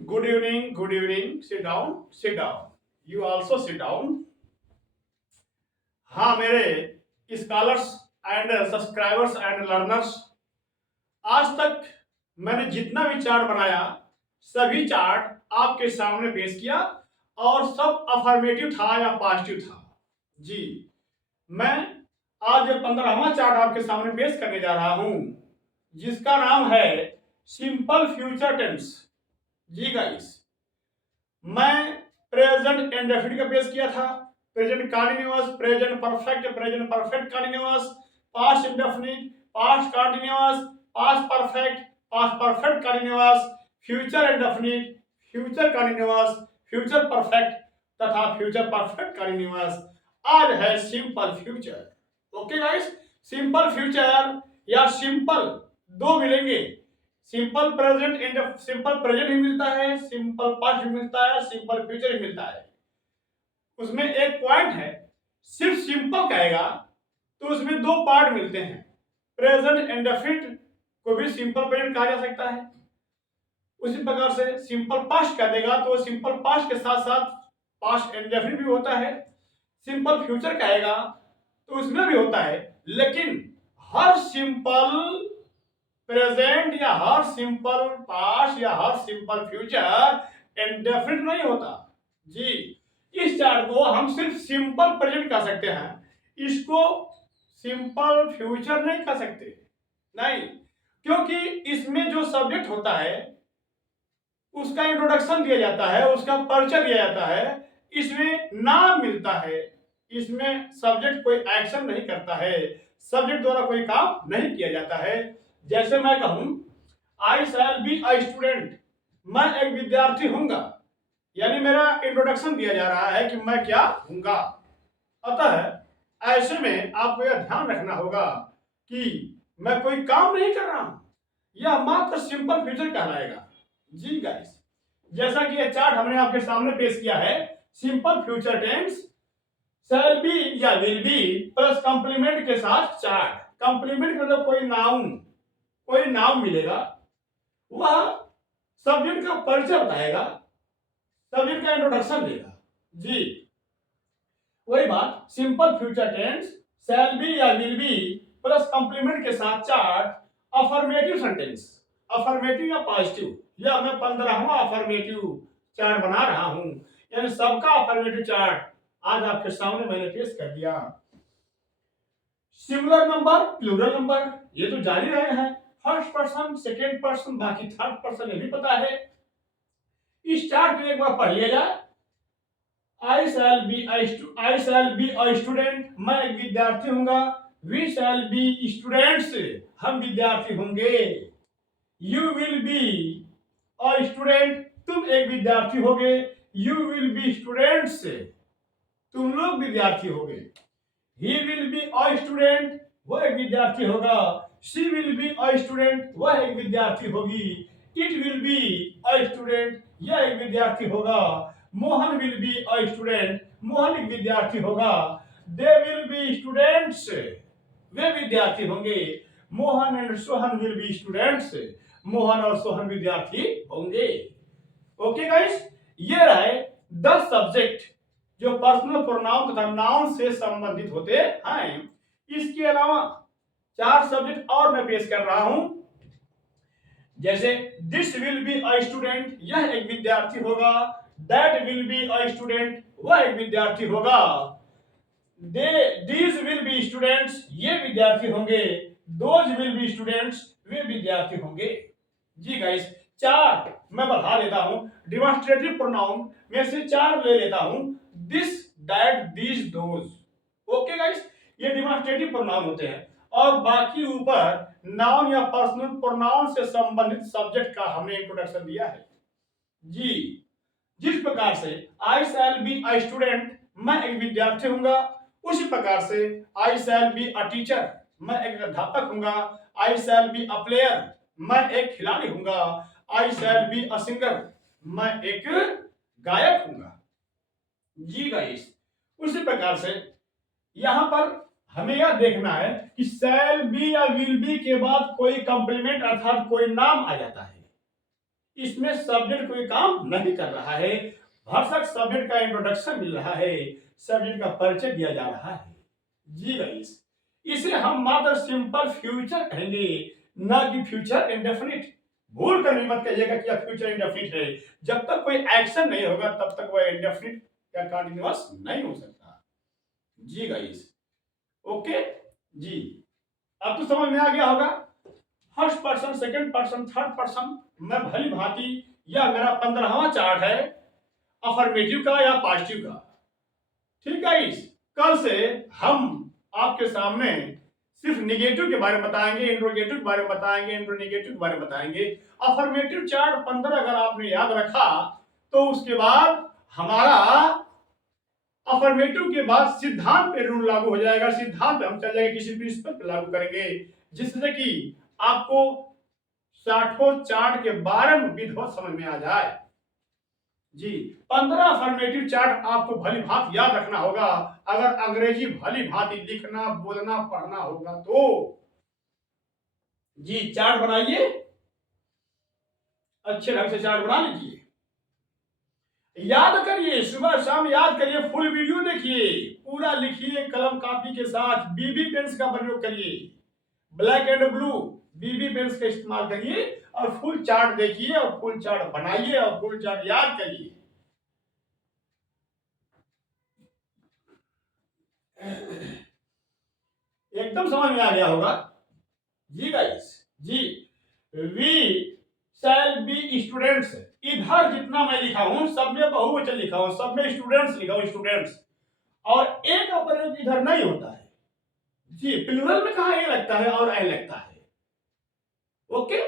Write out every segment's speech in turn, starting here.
Good evening, good evening. Sit down, sit down. You also sit down. हाँ मेरे scholars and subscribers and learners, आज तक मैंने जितना भी चार्ट बनाया सभी चार्ट आपके सामने पेश किया और सब अफर्मेटिव था या पॉजिटिव था। जी, मैं आज 15वां चार्ट आपके सामने पेश करने जा रहा हूं जिसका नाम है सिंपल फ्यूचर टेंस। जी गाइस, मैं प्रेजेंट इंडेफिनिट का पेश किया था, present continuous, present perfect continuous, past indefinite, past continuous, past perfect continuous, future indefinite, future continuous, future perfect तथा फ्यूचर परफेक्ट कंटीन्यूअस। आज है simple future. Okay guys, simple future या simple दो मिलेंगे। सिंपल प्रेजेंट ही मिलता है, सिंपल पास्ट भी मिलता है, सिंपल फ्यूचर भी मिलता है। उसमें एक पॉइंट है, सिर्फ सिंपल कहेगा तो उसमें दो पार्ट मिलते हैं। प्रेजेंट इंडेफिनिट को भी सिंपल प्रेजेंट कहा जा सकता है। उसी प्रकार से सिंपल पास्ट कह देगा तो सिंपल पास्ट के साथ साथ पास्ट इंडेफिनिट भी होता है। सिंपल फ्यूचर कहेगा तो उसमें भी होता है, लेकिन हर सिंपल प्रेजेंट या हर सिंपल पास्ट या हर सिंपल फ्यूचर इंडेफिनिट नहीं होता। जी, इस चार्ट को हम सिर्फ सिंपल प्रेजेंट कह सकते हैं, इसको सिंपल फ्यूचर नहीं कह सकते। नहीं, क्योंकि इसमें जो सब्जेक्ट होता है उसका इंट्रोडक्शन दिया जाता है, उसका परिचय दिया जाता है, इसमें नाम मिलता है। इसमें सब्जेक्ट कोई एक्शन नहीं करता है, सब्जेक्ट द्वारा कोई काम नहीं किया जाता है। जैसे मैं कहूं आई शैल बी अ स्टूडेंट, मैं एक विद्यार्थी हूंगा, यानी मेरा इंट्रोडक्शन दिया जा रहा है कि मैं क्या हूंगा। अतः ऐसे में आपको यह ध्यान रखना होगा कि मैं कोई काम नहीं कर रहा हूं, यह मात्र सिंपल फ्यूचर कहलाएगा। जी गाइस, जैसा कि यह चार्ट हमने आपके सामने पेश किया है, simple future tense shall be या विल बी प्लस कंप्लीमेंट के साथ चार्ट। कंप्लीमेंट मतलब कोई नाम मिलेगा, वह सब्जेक्ट का परिचय बताएगा, सब्जेक्ट का इंट्रोडक्शन देगा। जी, वही बात, simple future tense shall be या विल बी प्लस कंप्लीमेंट के साथ चार्ट। अफर्मेटिव सेंटेंस, अफर्मेटिव या पॉजिटिव, यह मैं 15वां अफर्मेटिव चार्ट बना रहा हूं, यानी सबका अफर्मेटिव चार्ट आज आपके सामने मैंने पेश कर दिया। सिंगुलर नंबर, प्लूरल नंबर, ये तो जान ही रहे हैं, फर्स्ट पर्सन, सेकेंड पर्सन, बाकी थर्ड पर्सन ये भी पता है। इस चार्ट को एक बार पढ़ लिया जाए। आई शैल बी अ स्टूडेंट, मैं एक विद्यार्थी हूंगा। वी शैल बी स्टूडेंट्स, हम विद्यार्थी होंगे। You will be a student, तुम एक विद्यार्थी होगे। यू विल बी स्टूडेंट्स, तुम लोग विद्यार्थी होगे। He will be a student, वह एक विद्यार्थी होगा। She will be a student, वह एक विद्यार्थी होगी। It will be a student, यह एक विद्यार्थी होगा। Mohan will be a student, Mohan एक विद्यार्थी होगा। दे विल बी स्टूडेंट्स, वे विद्यार्थी होंगे। Mohan and Sohan will be students, Mohan और सोहन विद्यार्थी होंगे। ओके गाइस, ये रहे 10 सब्जेक्ट जो पर्सनल प्रोनाउन तथा नाउन से संबंधित होते हैं। इसके अलावा 4 सब्जेक्ट और मैं पेश कर रहा हूं, जैसे this will be a student, यह एक विद्यार्थी होगा। That will be a student, वह एक विद्यार्थी होगा। दीज विल बी स्टूडेंट्स, ये विद्यार्थी होंगे। दोज विल बी स्टूडेंट्स, वे विद्यार्थी होंगे। जी गाइस, 4 मैं बढ़ा लेता हूं, डिमॉन्स्ट्रेटिव प्रोनाउन में से 4 ले लेता हूं। This, that, these, those. Okay guys, ये डिमॉन्स्ट्रेटिव प्रोनाउन होते हैं और बाकी ऊपर नाउन या पर्सनल प्रोनाउन से संबंधित सब्जेक्ट का हमने इंट्रोडक्शन दिया है। जी, जिस प्रकार से आई शैल बी अ स्टूडेंट, मैं एक विद्यार्थी हूंगा, उसी प्रकार से आई शैल बी अ टीचर, मैं एक अध्यापक हूंगा। आई शैल बी अ प्लेयर, मैं एक खिलाड़ी हूंगा। आई शैल बी अ सिंगर, मैं एक गायक हूंगा। जी गाइस, उसी प्रकार से यहां पर हमें यह देखना है कि शैल बी या विल बी के बाद कोई कंप्लीमेंट अर्थात कोई नाम आ जाता है। इसमें सब्जेक्ट कोई काम नहीं कर रहा है, भरसक सब्जेक्ट का इंट्रोडक्शन मिल रहा है, सब्जेक्ट का परिचय दिया जा रहा है। जी गाइस, इसे हम मात्र सिंपल फ्यूचर कहेंगे, ना कि फ्यूचर इंडेफिनिट। भूल कर भी मत कहिएगा कि फ्यूचर इंडेफिनिट है। जब तक कोई एक्शन नहीं होगा तब तक वह इंडेफिनिट या कंटिन्यूअस नहीं हो सकता। जी गाइस, ओके जी, अब तो समझ में आ गया होगा। First person, second person, third person मैं भली भांति, यह मेरा 15वां चार्ट है अफर्मेटिव का या पॉजिटिव का। ठीक है, इस कल से हम आपके सामने सिर्फ निगेटिव के बारे में बताएंगे, इंट्रोगेटिव के बारे में बताएंगे, इंट्रोनेगेटिव के बारे में बताएंगे। अफर्मेटिव चार्ट 15 अगर आपने याद रखा तो उसके बाद हमारा अफर्मेटिव के बाद सिद्धांत पे रूल लागू हो जाएगा। सिद्धांत हम चल जाएंगे, किसी प्रिंसिपल पे लागू करेंगे, जिससे कि आपको 60 चार्ट के बारे में विधिवत समझ में आ जाए। जी, 15 अफर्मेटिव चार्ट आपको भली भांति याद रखना होगा अगर अंग्रेजी भली भांति लिखना, बोलना, पढ़ना होगा तो। जी, चार्ट बनाइए, अच्छे ढंग से चार्ट बना लीजिए, याद करिए, सुबह शाम याद करिए, फुल वीडियो देखिए, पूरा लिखिए कलम कापी के साथ, बीबी पेन्स का प्रयोग करिए, black and blue BB pens का इस्तेमाल करिए और फुल चार्ट देखिए और फुल चार्ट बनाइए और फुल चार्ट याद करिए। एकदम समझ में आ गया होगा। जी गाइस, जी, वी शैल बी स्टूडेंट्स, इधर जितना मैं लिखा हूं सब में बहुवचन लिखा हूं, सब में स्टूडेंट्स लिखा हूं, स्टूडेंट्स, और ए का प्रयोग इधर नहीं होता है। जी, प्लूरल में कहा ए लगता है और ए लगता है। ओके,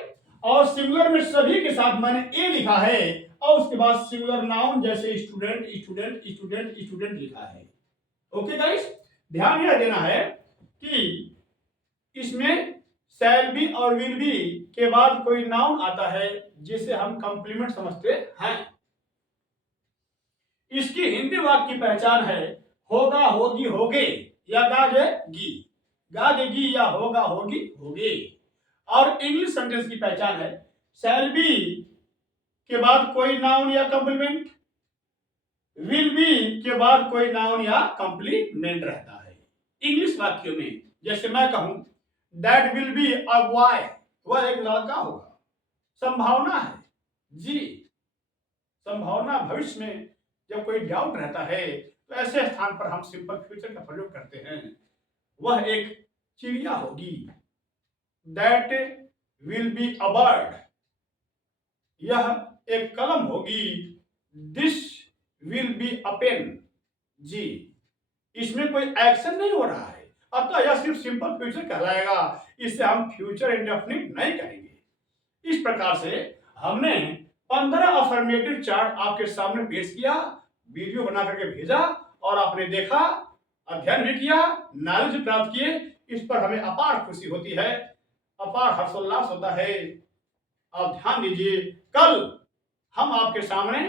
और सिंगुलर में सभी के साथ मैंने ए लिखा है और उसके बाद सिंगुलर नाउन जैसे स्टूडेंट, स्टूडेंट, स्टूडेंट, स्टूडेंट लिखा है। ओके गाइस, ध्यान यह देना है कि इसमें शैल बी और विल बी के बाद कोई नाउन आता है जिसे हम कंप्लीमेंट समझते हैं। इसकी हिंदी वाक्य की पहचान है होगा, होगी, होगे या गागेगी, गागेगी या होगा, होगी, होगे। और इंग्लिश सेंटेंस की पहचान है शैल बी के बाद कोई नाउन या कंप्लीमेंट, विल बी के बाद कोई नाउन या कंप्लीमेंट रहता है। इंग्लिश वाक्यों में जैसे मैं कहूं that will be a boy, वह एक लड़का होगा, संभावना है। जी, संभावना, भविष्य में जब कोई डाउट रहता है तो ऐसे स्थान पर हम सिंपल फ्यूचर का प्रयोग करते हैं। वह एक चिड़िया होगी, that will be a bird, यह एक कलम होगी, this will be a pen. जी, इसमें कोई एक्शन नहीं हो रहा है, अतः यह सिर्फ सिंपल फ्यूचर कहलाएगा, इसे हम फ्यूचर इंडेफिनिट नहीं कहेंगे। इस प्रकार से हमने 15 अफर्मेटिव चार्ट आपके सामने पेश किया, वीडियो बना करके भेजा और आपने देखा, अध्ययन भी किया, नॉलेज प्राप्त किए। इस पर हमें अपार खुशी होती है, अपार हर्षोल्लास होता है। आप ध्यान दीजिए, कल हम आपके सामने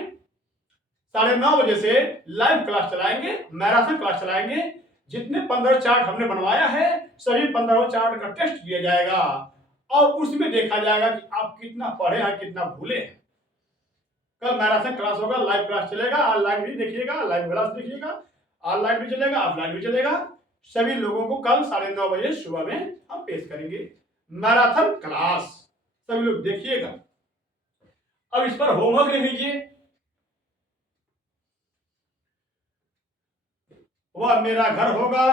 9:30 बजे से लाइव क्लास चलाएंगे, मैराथन क्लास चलाएंगे। जितने 15 चार्ट हमने बनवाया है सभी 15 चार्ट का टेस्ट किया जाएगा और उसमें देखा जाएगा कि आप कितना पढ़े हैं, कितना भूले हैं। कल मैराथन क्लास होगा, लाइव क्लास चलेगा, ऑनलाइन भी देखिएगा, लाइव क्लास देखिएगा, ऑनलाइन भी चलेगा, ऑफलाइन भी चलेगा। सभी लोगों को कल 9:30 बजे सुबह में हम पेश करेंगे मैराथन क्लास, सभी लोग देखिएगा। अब इस पर होमवर्क लिख लीजिए, वह मेरा घर होगा,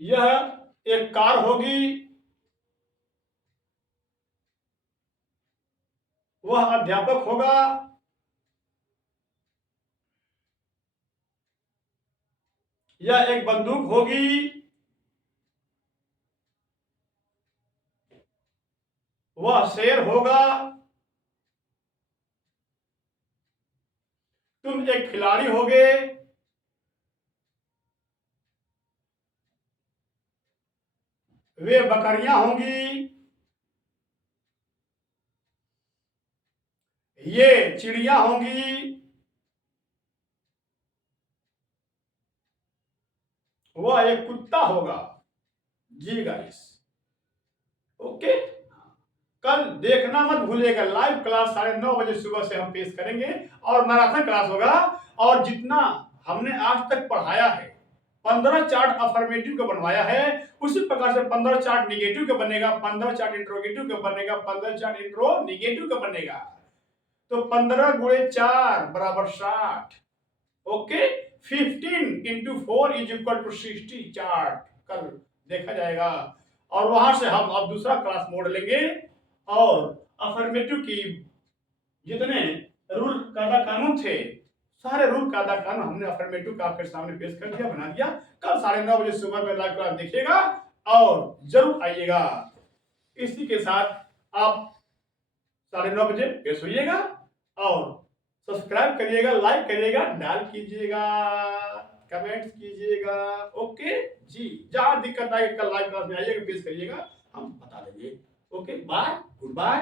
यह एक कार होगी, वह अध्यापक होगा, यह एक बंदूक होगी, वह शेर होगा, तुम एक खिलाड़ी होगे, वे बकरियां होंगी, ये चिड़िया होंगी, वह एक कुत्ता होगा। जी गाइस, ओके, कल देखना मत भूलिएगा, लाइव क्लास 9:30 सुबह से हम पेश करेंगे और मैराथन क्लास होगा। और जितना हमने आज तक पढ़ाया है, 15 चार्ट अफर्मेटिव का बनवाया है, उसी प्रकार से 15 चार्ट निगेटिव का बनेगा, 15 चार्ट इंट्रोगेटिव का बनेगा, 15 चार्ट इंट्रो निगेटिव का बनेगा। तो 15 गुणे 4 बराबर 60। Okay, 15 into 4 is equal to 60 chart कल देखा जाएगा। और वहां से हम अब दूसरा क्लास मोड़ लेंगे और अफर्मेटिव की जितने रूल कायदा कानून थे, सारे रूल कायदा कानून हमने अफर्मेटिव का आपके सामने पेश कर दिया, बना दिया। कल 9:30 सुबह में लाइव क्लास देखिएगा और जरूर आइएगा। इसी के साथ आप 9:30 पेश होइएगा और सब्सक्राइब करिएगा, लाइक करिएगा, डाल कीजिएगा, कमेंट्स कीजिएगा। ओके जी, जहां दिक्कत आए कल लाइव क्लास में आइएगा, पेश करिएगा, हम बता देंगे। Okay, bye, good bye.